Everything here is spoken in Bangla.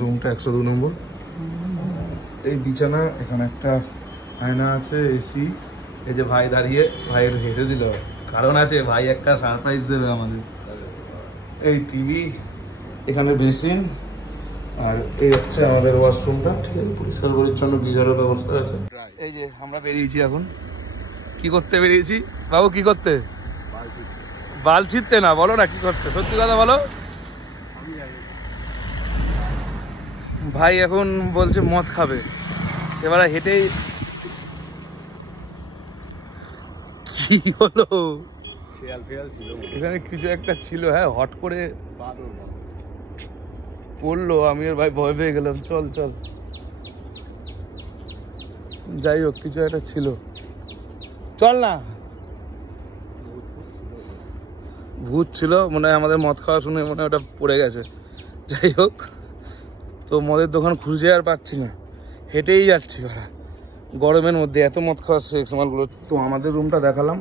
রুমটা 102 নম্বর। এই বিছানা, এখানে একটা আয়না আছে, এসি। এই যে ভাই দাঁড়িয়ে, ভাইয়ের হেঁটে দিল, কারণ আছে, ভাই একটা সারপ্রাইজ দেবে আমাদের। এই টিভি, এখানে বেসিন, আর এই হচ্ছে আমাদের ওয়াশরুমটা। ঠিক আছে, পরিষ্কার পরিচ্ছন্ন গিজারের ব্যবস্থা আছে। এই যে আমরা বেরিয়েছি এখন। কি করতে বেরিয়েছি বাবু? কি করতে? বাল ছিঁড়তে না, বলো না কি করতে, সত্যি কথা বলো। ভাই এখন বলছে মদ খাবে, এবারে হেঁটেই। কি হলো? এখানে কিছু একটা ছিল, হ্যাঁ, হট করে পড়লো, আমি আর ভাই ভয় পেয়ে গেলাম। চল চল, যাই হোক, কিছু একটা ছিল, চল না। ভূত ছিল মনে হয়, আমাদের মদ খাওয়া শুনে মনে হয় ওটা পড়ে গেছে। যাই হোক, তো মদের দোকান খুঁজে আর পাচ্ছি না, হেঁটেই যাচ্ছি ওরা গরমের মধ্যে। এত মদ খাওয়া শেষ মালগুলো। তো আমাদের রুমটা দেখালাম।